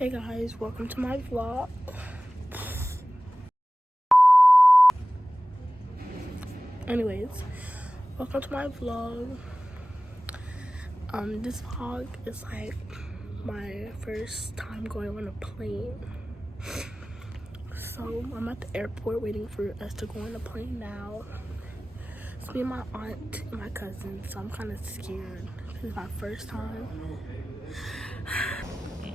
Hey guys, welcome to my vlog. Anyways, welcome to my vlog. This vlog is like my first time going on a plane. So I'm at the airport waiting for us to go on the plane now. It's me and my aunt and my cousin, so I'm kind of scared. This is my first time.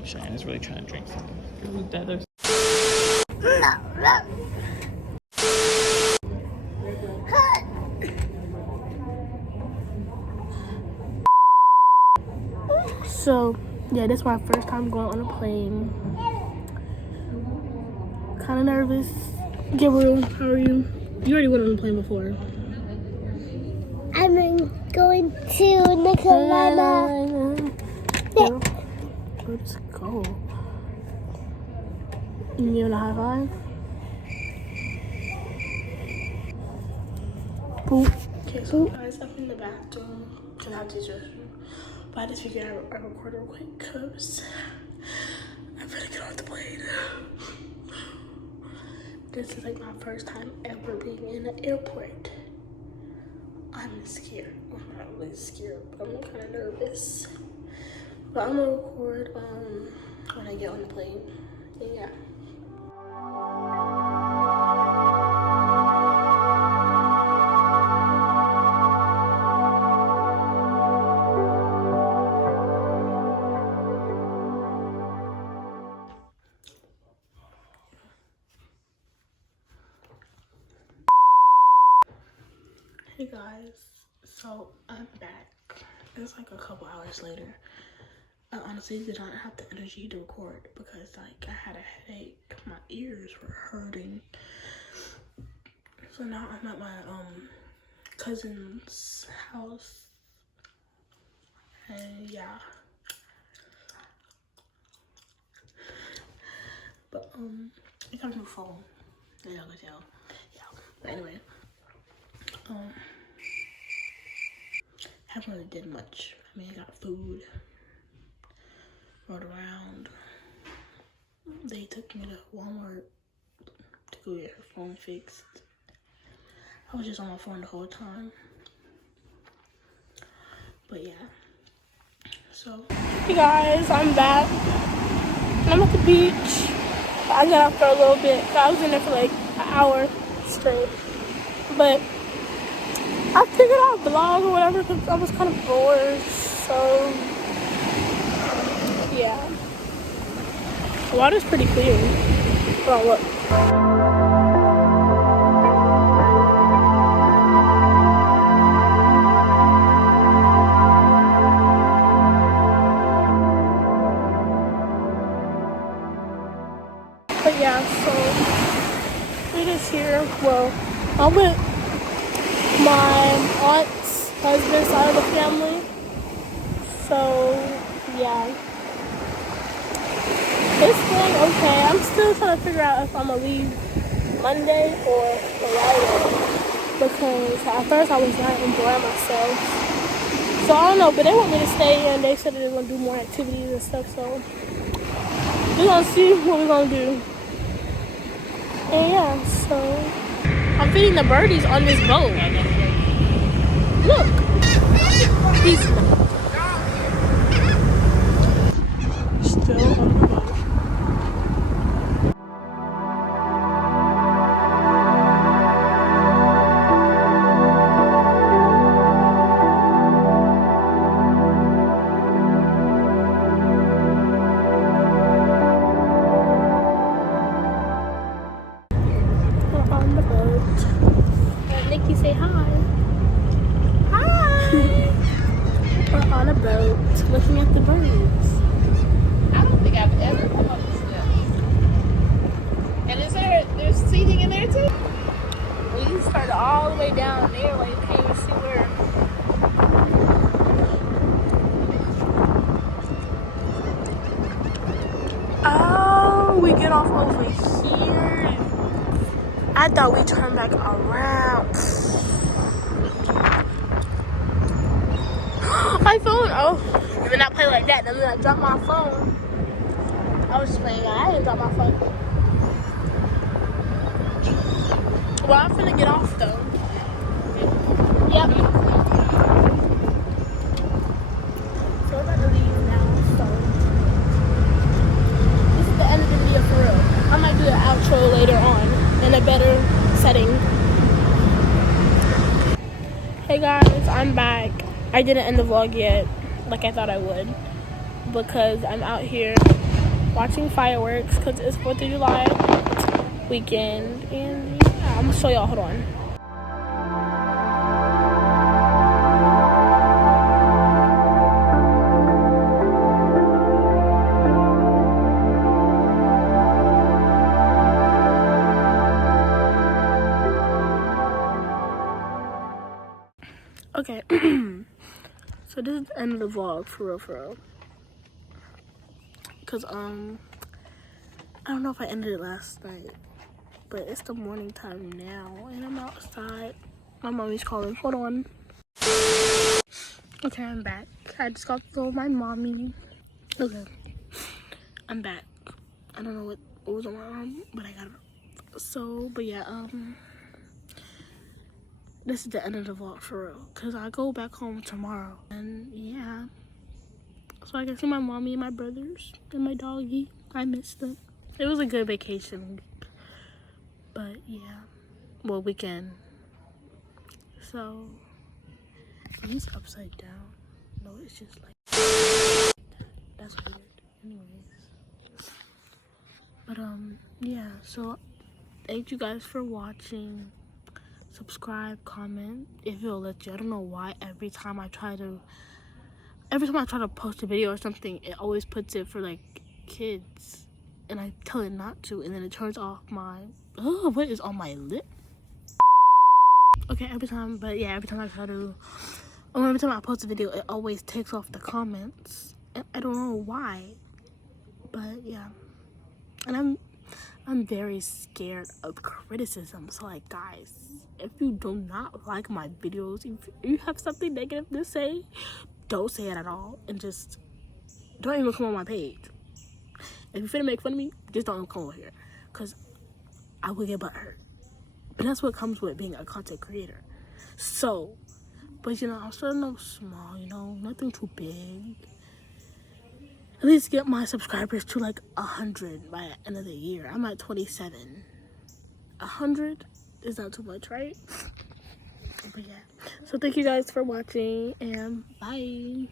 Cheyenne's really trying to drink something. Who's dead? So yeah, this is my first time going on a plane. Kind of nervous. Gabriel, how are you? You already went on a plane before. I'm going to North Carolina. Let's go. You give it a high five? Boop. Okay, so guys, I'm in the bathroom because I have to just. But I just figured I'd record real quick because I'm gonna get off the plane. This is like my first time ever being in an airport. I'm scared. I'm not really scared, but I'm kind of nervous. But I'm gonna record when I get on the plane. And yeah. Hey guys, so I'm back. It's like a couple hours later. I honestly did not have the energy to record because like I had a headache. My ears were hurting. So now I'm at my cousin's house. And yeah. But I got a new phone. Yeah, I can tell. Yeah. But anyway. Haven't really did much. I mean, I got food, rode around. They took me to Walmart to go get her phone fixed. I was just on my phone the whole time. But yeah. So, hey guys, I'm back. And I'm at the beach. I got out for a little bit. I was in there for like an hour straight. But I figured out a vlog or whatever because I was kind of bored. So, yeah. The water's pretty clear. Oh, look. But yeah, so it is here. Well, I'm with my aunt's husband's side of the family. So yeah, it's going okay. I'm still trying to figure out if I'm gonna leave Monday or Friday because at first I was not enjoying myself. So I don't know, but they want me to stay and they said that they're gonna do more activities and stuff. So we're gonna see what we're gonna do. And yeah, so I'm feeding the birdies on this boat. Look, he's still on the boat. We're on the boat. Let Nikki say hi. We're on a boat looking at the birds. I don't think I've ever come up this step. And there's seating in there too? Well, you started all the way down there, like you can't even see where. Oh, we get off over here. I thought we turned back around. My phone. Oh, let me not play like that. Let me not drop my phone. I was just playing. I didn't drop my phone. Well, I'm finna get off though. Yep. So we're about to leave now. So this is the end of the video for real. I might do an outro later on in a better setting. Hey guys, I'm back. I didn't end the vlog yet, like I thought I would, because I'm out here watching fireworks because it's 4th of July weekend, and yeah, I'm gonna show y'all. Hold on. Okay, so this is the end of the vlog for real. Cause I don't know if I ended it last night, but it's the morning time now, and I'm outside. My mommy's calling. Hold on. Okay, I'm back. I just got to go with my mommy. Okay, I'm back. I don't know what was on my arm, but I got it. So, but yeah, this is the end of the vlog for real, cause I go back home tomorrow, and yeah, so I can see my mommy and my brothers and my doggy. I missed them. It was a good vacation, but yeah, well, weekend. So he's upside down. No, it's just like that's weird. Anyways, but yeah. So thank you guys for watching. Subscribe, comment if it'll let you. I don't know why every time I try to post a video or something, it always puts it for like kids, and I tell it not to, and then it turns off my what is on my lip. Okay, every time I post a video, it always takes off the comments, and I don't know why, but yeah. And I'm very scared of criticism. So like, guys, if you do not like my videos, if you have something negative to say, don't say it at all, and just don't even come on my page. If you're finna make fun of me, just don't come over here, cause I will get butthurt. But that's what comes with being a content creator. So, but you know, I'm starting off small, you know, nothing too big. At least get my subscribers to like 100 by the end of the year. I'm at 27. 100 is not too much, right? But yeah. So thank you guys for watching, and bye.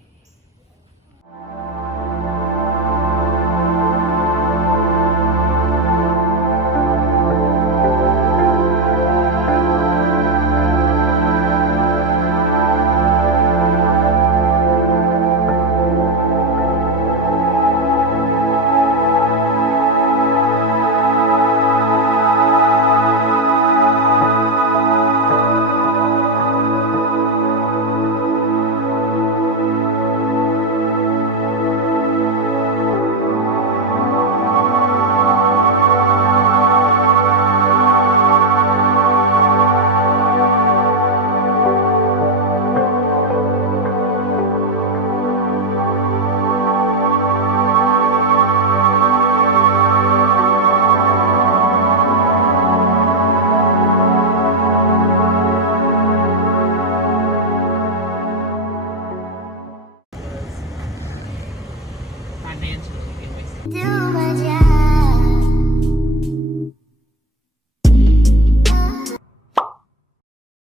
Financially, anyways. Do